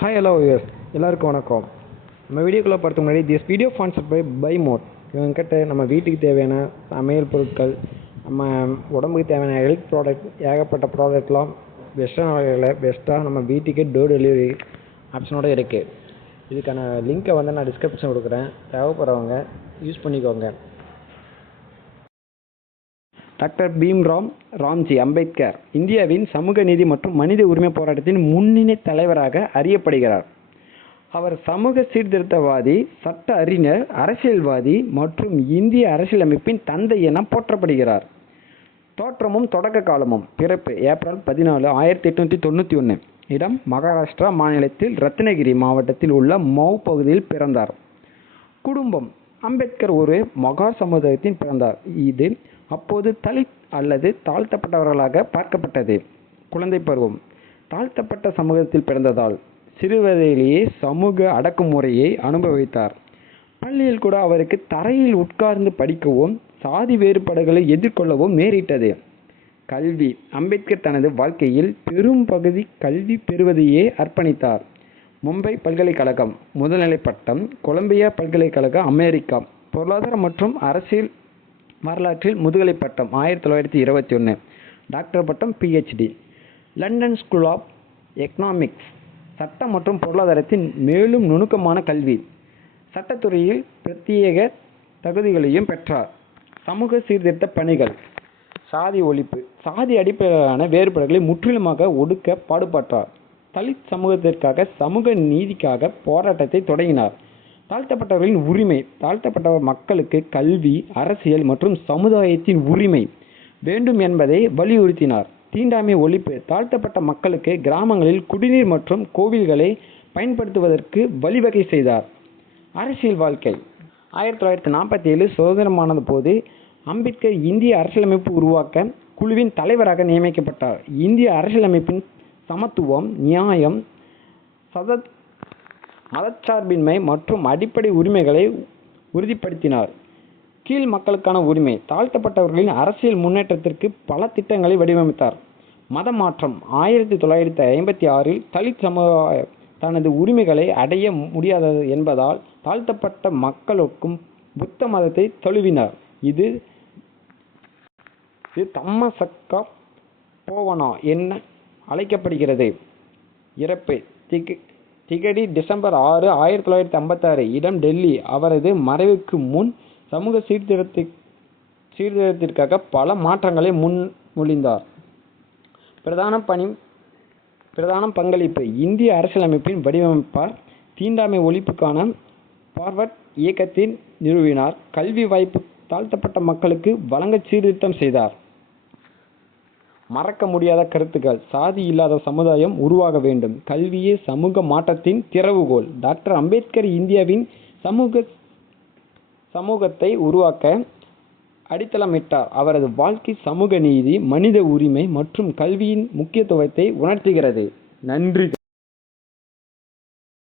Hi hello viewers, எல்லாருக்கும் வணக்கம். நம்ம வீடியோக்குள்ளே பார்த்து முன்னாடி this video sponsored by mode. இவங்ககிட்ட நம்ம வீட்டுக்கு தேவையான சமையல் பொருட்கள், நம்ம உடம்புக்கு தேவையான ஹெல்த் ப்ராடக்ட், ஏகப்பட்ட ப்ராடக்ட்லாம் பெஸ்ட்டான வகையில் பெஸ்ட்டாக நம்ம வீட்டுக்கே டோர் டெலிவரி ஆப்ஷனோடு இருக்குது. இதுக்கான லிங்க்கை நான் டிஸ்கிரிப்ஷன் கொடுக்குறேன். தேவைப்படுறவங்க யூஸ் பண்ணிக்கோங்க. டாக்டர் பீம்ராவ் ராம்ஜி அம்பேத்கர் இந்தியாவின் சமூக நீதி மற்றும் மனித உரிமை போராட்டத்தின் முன்னணி தலைவராக அறியப்படுகிறார். அவர் சமூக சீர்திருத்தவாதி, சட்ட அறிஞர், அரசியல்வாதி மற்றும் இந்திய அரசியலமைப்பின் தந்தை என போற்றப்படுகிறார். தோற்றமும் தொடக்க காலமும்: பிறப்பு ஏப்ரல் 14, 1891. இடம் மகாராஷ்டிரா மாநிலத்தில் ரத்னகிரி மாவட்டத்தில் உள்ள மௌ பகுதியில் பிறந்தார். குடும்பம்: அம்பேத்கர் ஒரு மகார் சமுதாயத்தில் பிறந்தார். இது அப்போது தலித் அல்லது தாழ்த்தப்பட்டவர்களாக பார்க்கப்பட்டது. குழந்தை பருவம்: தாழ்த்தப்பட்ட சமூகத்தில் பிறந்ததால் சிறுவயதிலேயே சமூக அடக்குமுறையை அனுபவித்தார். பள்ளியில் கூட அவருக்கு தரையில் உட்கார்ந்து படிக்கவும் சாதி வேறுபாடுகளை எதிர்கொள்ளவும் நேரிட்டது. கல்வி: அம்பேத்கர் தனது வாழ்க்கையில் பெரும் பகுதி கல்வி பெறுவதையே அர்ப்பணித்தார். மும்பை பல்கலைக்கழகம் முதுநிலை பட்டம், கொலம்பியா பல்கலைக்கழகம் அமெரிக்கா பொருளாதார மற்றும் அரசியல் வரலாற்றில் முதுகலை பட்டம் 1921. டாக்டர் பட்டம் PhD. London School of Economics சட்டம் மற்றும் பொருளாதாரத்தின் மேலும் நுணுக்கமான கல்வி. சட்டத்துறையில் பிரத்யேக தகுதிகளையும் பெற்றார். சமூக சீர்திருத்த பணிகள்: சாதி ஒழிப்பு: சாதி அடிப்படையிலான வேறுபாடுகளை முற்றிலுமாக ஒடுக்க பாடுபட்டார். தலித் சமூகத்திற்காக சமூக நீதிக்காக போராட்டத்தை தொடங்கினார். தாழ்த்தப்பட்டவர்களின் உரிமை: தாழ்த்தப்பட்ட மக்களுக்கு கல்வி, அரசியல் மற்றும் சமுதாயத்தின் உரிமை வேண்டும் என்பதை வலியுறுத்தினார். தீண்டாமை ஒழிப்பு: தாழ்த்தப்பட்ட மக்களுக்கு கிராமங்களில் குடிநீர் மற்றும் கோவில்களை பயன்படுத்துவதற்கு வழிவகை செய்தார். அரசியல் வாழ்க்கை: 1947 சுதந்திரமானது போது அம்பேத்கர் இந்திய அரசியலமைப்பு உருவாக்க குழுவின் தலைவராக நியமிக்கப்பட்டார். இந்திய அரசியலமைப்பின் சமத்துவம், நியாயம், மதச்சார்பின்மை மற்றும் அடிப்படை உரிமைகளை உறுதிப்படுத்தினார். கீழ் மக்களுக்கான உரிமை: தாழ்த்தப்பட்டவர்களின் அரசியல் முன்னேற்றத்திற்கு பல திட்டங்களை வடிவமைத்தார். மத மாற்றம்: 1956 தலித் சமுதாயம் தனது உரிமைகளை அடைய முடியாதது என்பதால் தாழ்த்தப்பட்ட மக்களுக்கும் புத்த மதத்தை தழுவினார். இது தம்மசக்கா போவனா என அழைக்கப்படுகிறது. இறப்பு: திகதி டிசம்பர் 6, 1956. இடம் டெல்லி. அவரது மறைவுக்கு முன் சமூக சீர்திருத்தத்திற்காக பல மாற்றங்களை முன்மொழிந்தார். பிரதான பங்களிப்பு: இந்திய அரசியலமைப்பின் வடிவமைப்பார். தீண்டாமை ஒழிப்புக்கான பார்வர்ட் இயக்கத்தை நிறுவினார். கல்வி வாய்ப்பு தாழ்த்தப்பட்ட மக்களுக்கு வழங்க சீர்திருத்தம் செய்தார். மறக்க முடியாத கருத்துக்கள்: சாதி இல்லாத சமுதாயம் உருவாக வேண்டும். கல்வியே சமூக மாற்றத்தின் திறவுகோல். டாக்டர் அம்பேத்கர் இந்தியாவின் சமூகத்தை உருவாக்க அடித்தளமிட்டார். அவரது வாழ்க்கை சமூக நீதி, மனித உரிமை மற்றும் கல்வியின் முக்கியத்துவத்தை உணர்த்துகிறது. நன்றி.